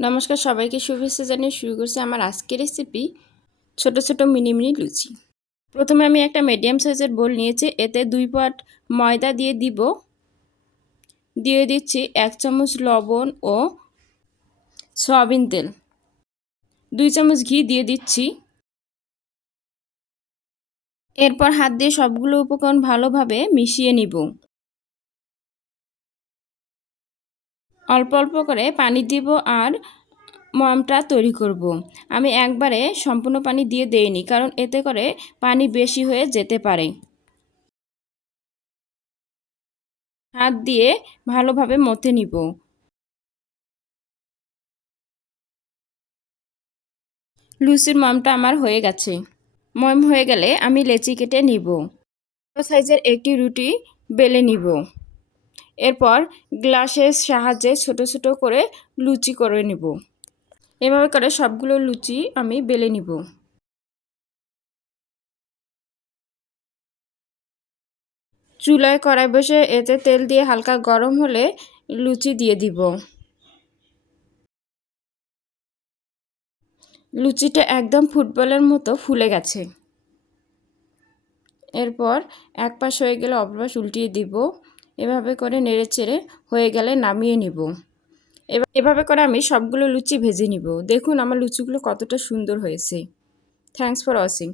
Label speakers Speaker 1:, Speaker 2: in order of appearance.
Speaker 1: নমস্কার, সবাইকে শুভেচ্ছা জানিয়ে শুরু করছি আমার আজকের রেসিপি ছোট ছোট মিনি মিনি লুচি। প্রথমে আমি একটা মিডিয়াম সাইজের বোল নিয়েছি, এতে দুই পাট ময়দা দিয়ে দিব। দিয়ে দিচ্ছি এক চামচ লবণ ও সয়াবিন তেল। দুই চামচ ঘি দিয়ে দিচ্ছি। এরপর হাত দিয়ে সবগুলো উপকরণ ভালোভাবে মিশিয়ে নিব। অল্প অল্প করে পানি দিব আর ময়ামটা তৈরি করব। আমি একবারে সম্পূর্ণ পানি দিয়ে দেইনি, কারণ এতে করে পানি বেশি হয়ে যেতে পারে। হাত দিয়ে ভালোভাবে মতে নিব। লুচির মমটা আমার হয়ে গেছে। মম হয়ে গেলে আমি লেচি কেটে নিব। সাইজের একটি রুটি বেলে নিব। এরপর গ্লাসের সাহায্যে ছোট ছোট করে লুচি করে নিব। এভাবে করে সবগুলো লুচি আমি বেলে নিব। চুলায় কড়াই বসে এতে তেল দিয়ে হালকা গরম হলে লুচি দিয়ে দিব। লুচিটা একদম ফুটবলের মতো ফুলে গেছে। এরপর এক পাশ হয়ে গেলে অপর পাশ উল্টিয়ে দিব। এভাবে করে নেড়ে চেড়ে হয়ে গেলে নামিয়ে নিব। এভাবে করে আমি সবগুলো লুচি ভেজে নিব। দেখুন আমার লুচিগুলো কতটা সুন্দর হয়েছে। Thanks for watching